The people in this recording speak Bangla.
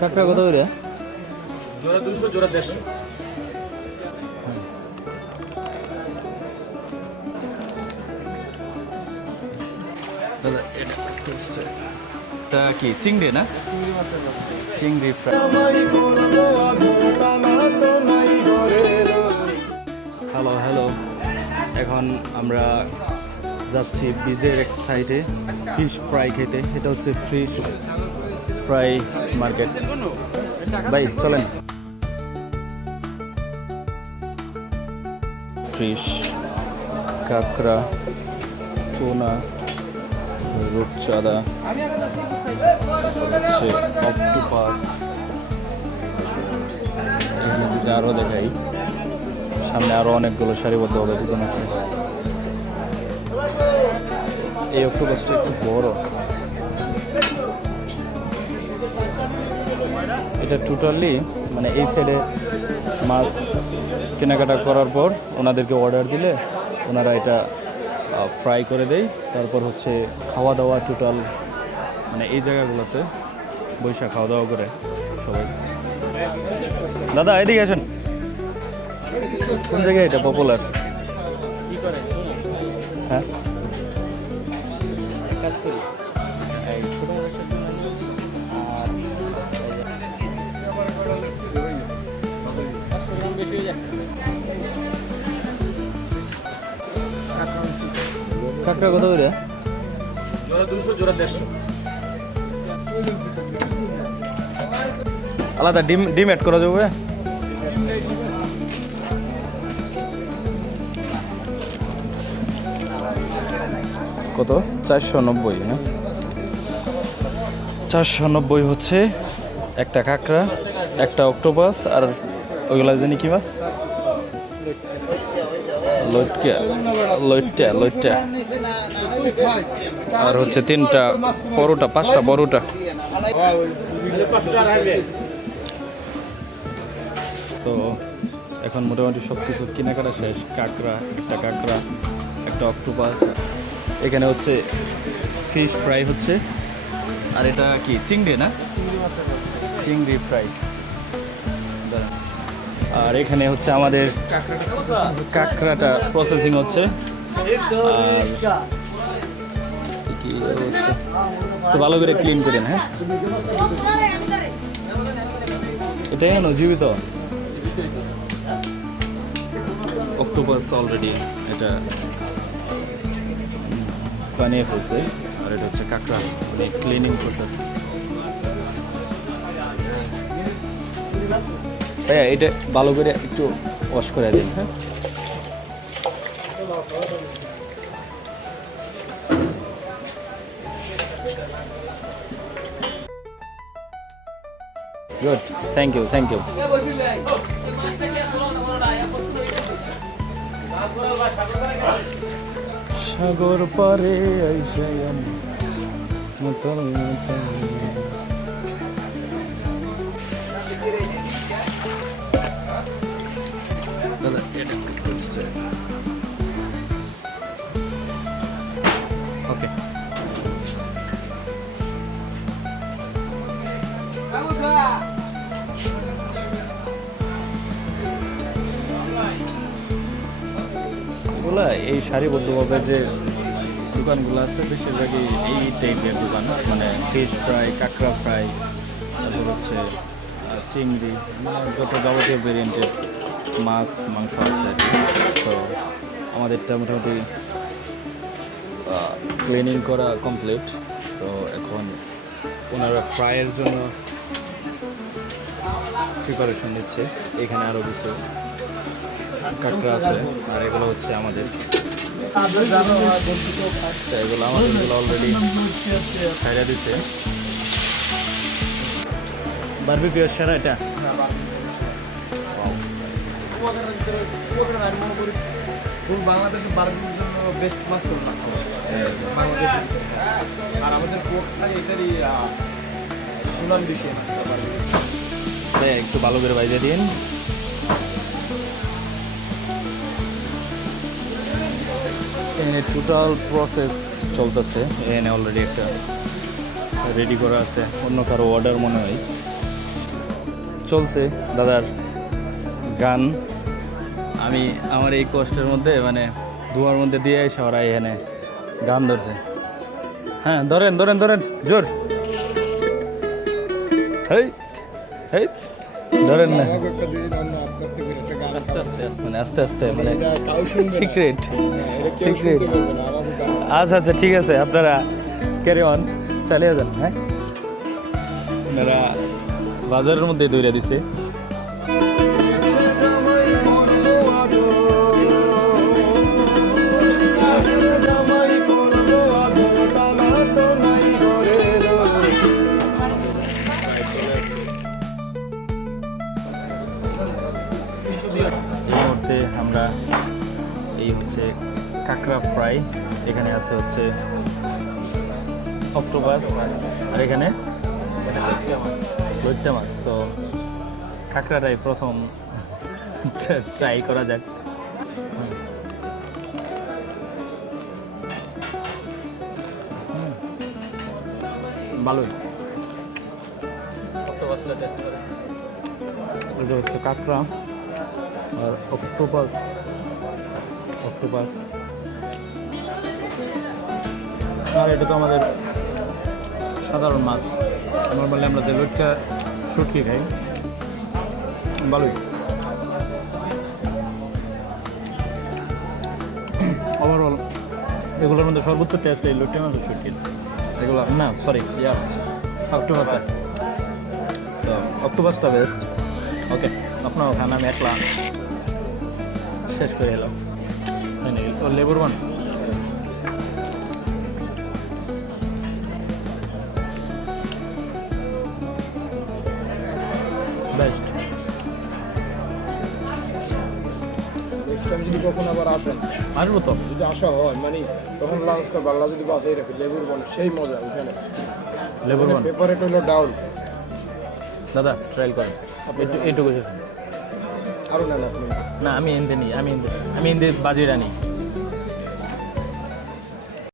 কাঁকড়া কত করে? জোড়া 200, জোড়া 150। দাদা এটা কি চিংড়ি না? চিংড়ি ফ্রাই। হ্যালো হ্যালো, এখন আমরা যাচ্ছি বিচের এক সাইডে ফিশ ফ্রাই খেতে। এটা হচ্ছে ফিশ ফ্রাই মার্কেট। ভাই চলেন। ফিশ, কাঁকড়া, চোনা, রূপচাঁদা, হচ্ছে অক্টোপাস। এখানে যদি আরও দেখাই, সামনে আরও অনেকগুলো সারিবদ্ধভাবে দোকান আছে। এই অক্টোপাসটা একটু বড়। এটা টোটালি মানে এই সাইডে মাছ কেনাকাটা করার পর ওনাদেরকে অর্ডার দিলে ওনারা এটা ফ্রাই করে দেয়। তারপর হচ্ছে খাওয়া দাওয়া টোটাল মানে এই জায়গাগুলোতে বৈশা খাওয়া দাওয়া করে সবাই। দাদা এদিকে আসেন। কোন জায়গায় এটা পপুলার? হ্যাঁ কাঁকড়া কত করে? জোড়া 200, জোড়া 150। আলাদা ডিম ডিম অ্যাড করা যাবে? কত? 490। হ্যাঁ 490 হচ্ছে একটা কাঁকড়া, একটা অক্টোপাস, আর ওইগুলা জানি কি মাছ? লইট্টা লইট্টা লইট্টা, আর হচ্ছে 3টা পরোটা, 5টা পরোটা। তো এখন মোটামুটি সব কিছু কেনাকাটা শেষ। কাঁকড়া, একটা কাঁকড়া, একটা অক্টোপাস, এখানে হচ্ছে ফিশ ফ্রাই হচ্ছে, আর এটা কি চিংড়ি না? চিংড়ি ফ্রাই। আর এখানে হচ্ছে আমাদের কাঁকড়াটা প্রসেসিং হচ্ছে। আর কি অবস্থা, একটু ভালো করে ক্লিন করেন। হ্যাঁ এটাই কেন জীবিত অক্টোপাস অলরেডি এটা বানিয়ে ফেলছে। আর এটা হচ্ছে কাঁকড়া, মানে ক্লিনিং প্রসেস। ভাইয়া এটা ভালো করে একটু ওয়াশ করে দিন। হ্যাঁ good, thank you thank you. সাগর পারে আইসা মাতাল মাতাল। দাদা এটা হচ্ছে ওকে। এগুলা এই সারিবদ্ধভাবে যে দোকানগুলো আছে বেশিরভাগই এই টাইপের দোকান, মানে ফিশ ফ্রাই, কাঁকড়া ফ্রাই, তারপর হচ্ছে চিংড়ি, মানে যত যাবতীয় ভেরিয়েন্টের মাছ মাংস আছে আর কি। তো আমাদেরটা মোটামুটি ক্লিনিং করা কমপ্লিট। তো এখন ওনারা ফ্রাইয়ের জন্য প্রিপারেশন নিচ্ছে। এখানে আরও কিছু কাঁকড়া আছে, আর এগুলো হচ্ছে আমাদের। এগুলো আমাদের অলরেডি ছাইড়া দিচ্ছে। বারবিকিউ সেরা এটা। বাংলাদেশের বারবিকিউর জন্য বেস্ট মাছ হলো না বাংলাদেশ। আর আমাদের কোকটাই এটারই সুনাম বেশি। একটু ভালো করে বাইরে দিন। এখানে টোটাল প্রসেস চলতেছে। এখানে অলরেডি একটা রেডি করা আছে, অন্য কারো অর্ডার মনে হয়। চলছে দাদার গান। আমি আমার এই কষ্টের মধ্যে মানে ধোঁয়ার মধ্যে দিয়ে এসে ওরা এখানে গান ধরছে। হ্যাঁ ধরেন ধরেন ধরেন জোর, হেই হেই ধরেন না, মানে আস্তে আস্তে মানে সিক্রেট সিক্রেট। আচ্ছা আচ্ছা ঠিক আছে, আপনারা ক্যারি অন, চালিয়ে যান। হ্যাঁ ওনারা বাজারের মধ্যে দৌড়া দিছে। এই মুহূর্তে আমরা এই হচ্ছে কাঁকড়া ফ্রাই, এখানে আছে হচ্ছে অক্টোপাস, আর এখানে লইট্টা মাছ। তো কাঁকড়াটাই প্রথম ট্রাই করা যাক। ভালোই, অক্টোপাসটা টেস্ট করে। এটা হচ্ছে কাঁকড়া আর অক্টোপাস। অক্টোপাস আর এটা তো আমাদের সাধারণ মাছ, নর্মালি আমরা যে লইট্টা শুটকি খাই। ভালোই, ওভারঅল এগুলোর মধ্যে সর্বোচ্চ টেস্ট এই লইট্টা মাছের শুটকির। এগুলো না সরি অক্টোপাস, তো অক্টোপাসটা বেস্ট। ওকে আপনারও খান, আমি একলা শেষ করে এলাম। ও লেবুর বান বেস্ট। যদি কখন আবার আসেন, আসবো তো, যদি আসা হয় মানে তখন লাঞ্চ করবার যদি বাসায় রাখি লেবুর বন সেই মজা ওইখানে। লেবুর বান পেপারেট হইলো ডাউন। দাদা ট্রায়াল করেন এইটুকু। আরও নেন আপনি। না আমি এনতে নিই, আমি এনতে বাজিরা নিই।